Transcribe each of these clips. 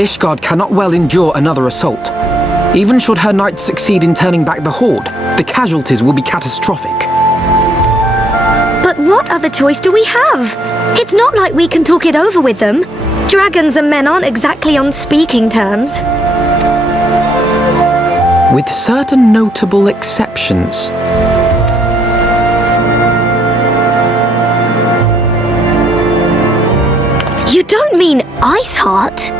Ishgard cannot well endure another assault. Even should her knights succeed in turning back the horde, the casualties will be catastrophic. But what other choice do we have? It's not like we can talk it over with them. Dragons and men aren't exactly on speaking terms. With certain notable exceptions. You don't mean Iceheart?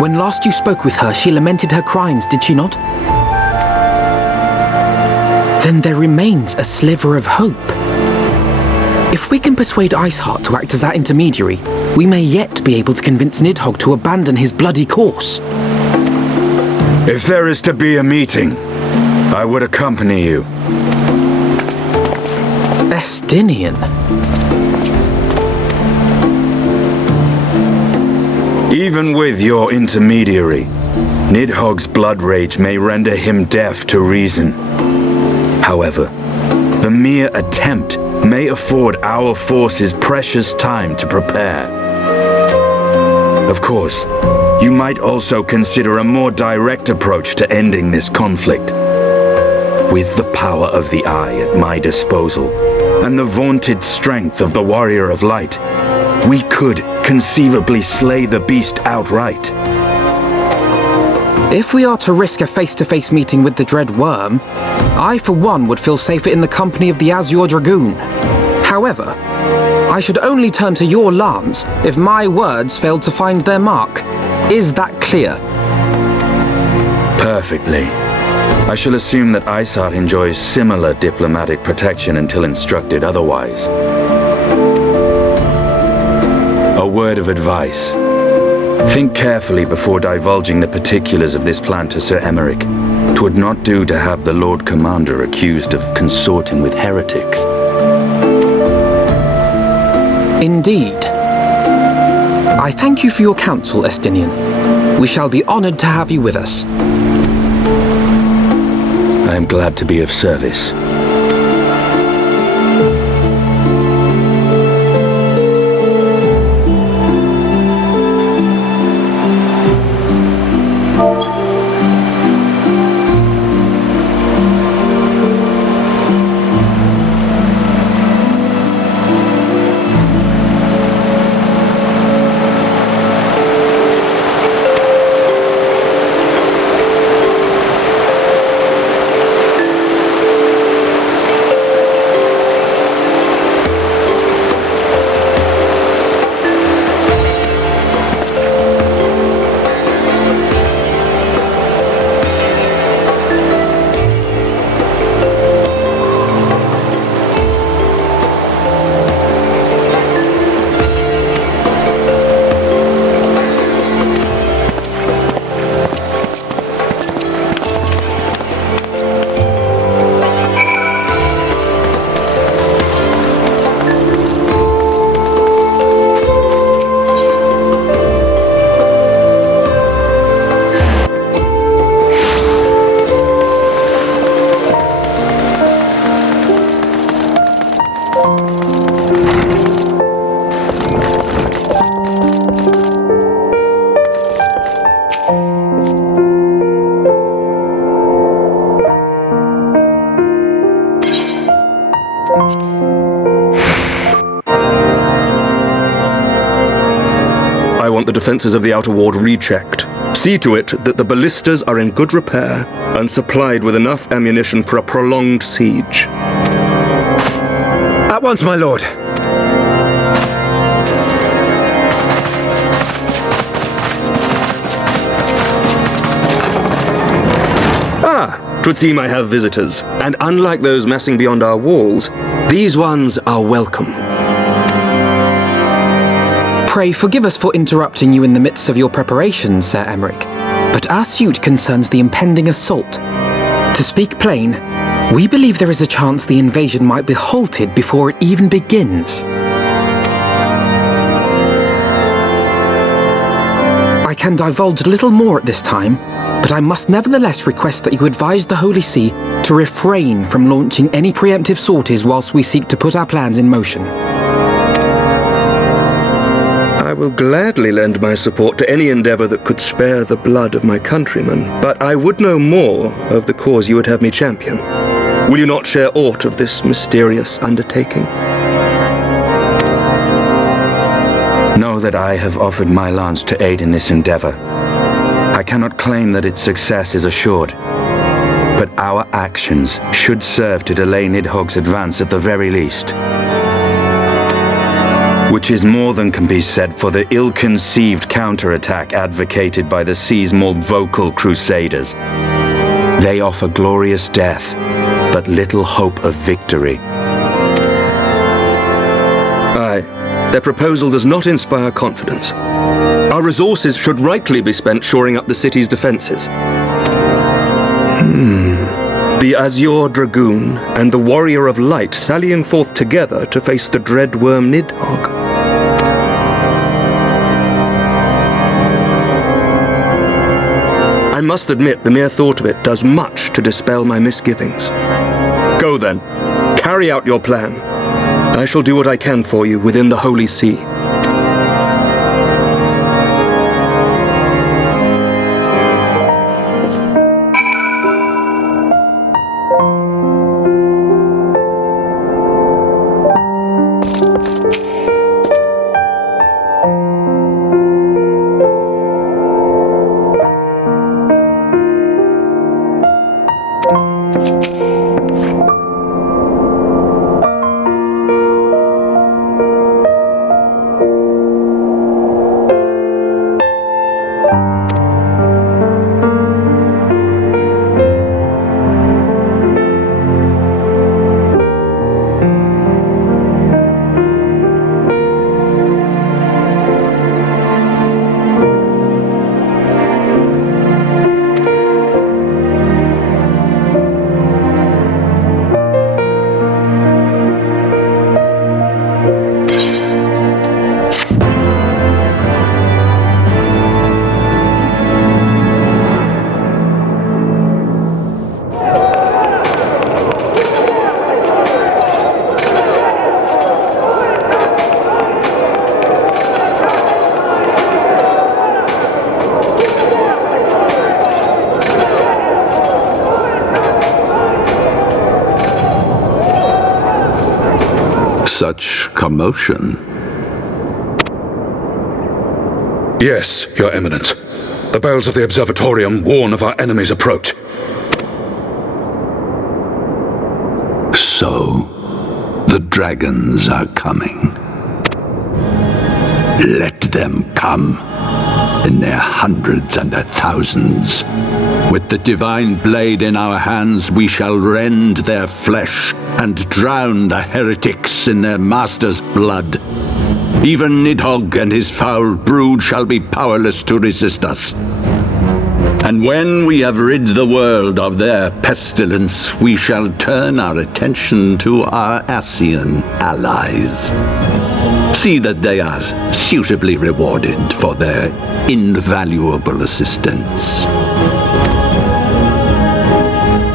When last you spoke with her, she lamented her crimes, did she not? Then there remains a sliver of hope. If we can persuade Iceheart to act as our intermediary, we may yet be able to convince Nidhogg to abandon his bloody course. If there is to be a meeting, I would accompany you. Estinian. Even with your intermediary, Nidhogg's blood rage may render him deaf to reason. However, the mere attempt may afford our forces precious time to prepare. Of course, you might also consider a more direct approach to ending this conflict. With the power of the Eye at my disposal, and the vaunted strength of the Warrior of Light, we could conceivably slay the beast outright. If we are to risk a face-to-face meeting with the Dread Worm, I for one would feel safer in the company of the Azure Dragoon. However, I should only turn to your lance if my words failed to find their mark. Is that clear? Perfectly. I shall assume that Iceheart enjoys similar diplomatic protection until instructed otherwise. A word of advice. Think carefully before divulging the particulars of this plan to Sir Emeric. 'Twould not do to have the Lord Commander accused of consorting with heretics. Indeed. I thank you for your counsel, Estinian. We shall be honored to have you with us. I am glad to be of service. I want the defenses of the outer ward rechecked. See to it that the ballistas are in good repair and supplied with enough ammunition for a prolonged siege. At once, my lord. Ah, 'twould seem I have visitors, and unlike those messing beyond our walls, these ones are welcome. Pray forgive us for interrupting you in the midst of your preparations, Sir Emeric, but our suit concerns the impending assault. To speak plain, we believe there is a chance the invasion might be halted before it even begins. I can divulge little more at this time, but I must nevertheless request that you advise the Holy See to refrain from launching any preemptive sorties whilst we seek to put our plans in motion. I will gladly lend my support to any endeavor that could spare the blood of my countrymen, but I would know more of the cause you would have me champion. Will you not share aught of this mysterious undertaking? Know that I have offered my lance to aid in this endeavor. I cannot claim that its success is assured, but our actions should serve to delay Nidhogg's advance at the very least. Which is more than can be said for the ill-conceived counterattack advocated by the sea's more vocal crusaders. They offer glorious death, but little hope of victory. Aye, their proposal does not inspire confidence. Our resources should rightly be spent shoring up the city's defenses. The Azure Dragoon and the Warrior of Light sallying forth together to face the dread worm Nidhogg. I must admit the mere thought of it does much to dispel my misgivings. Go then, carry out your plan. I shall do what I can for you within the Holy See. Such commotion. Yes, Your Eminence. The bells of the Observatorium warn of our enemy's approach. So, the dragons are coming. Let them come, in their hundreds and their thousands. With the divine blade in our hands, we shall rend their flesh and drown the heretics in their master's blood. Even Nidhogg and his foul brood shall be powerless to resist us. And when we have rid the world of their pestilence, we shall turn our attention to our Ascian allies. See that they are suitably rewarded for their invaluable assistance.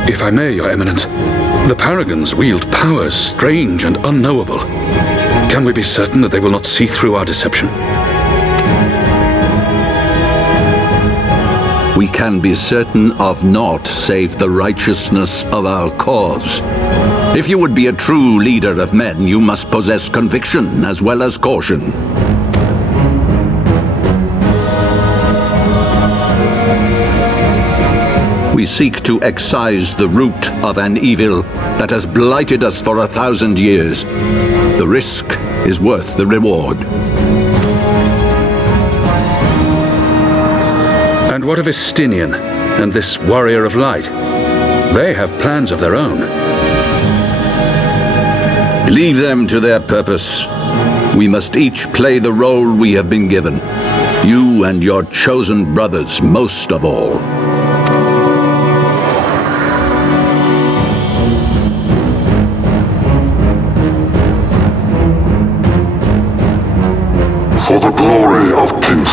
If I may, Your Eminence, the Paragons wield powers strange and unknowable. Can we be certain that they will not see through our deception? We can be certain of naught save the righteousness of our cause. If you would be a true leader of men, you must possess conviction as well as caution. We seek to excise the root of an evil that has blighted us for 1,000 years. The risk is worth the reward. And what of Estinian and this Warrior of Light? They have plans of their own. Leave them to their purpose. We must each play the role we have been given. You and your chosen brothers most of all. For the glory of King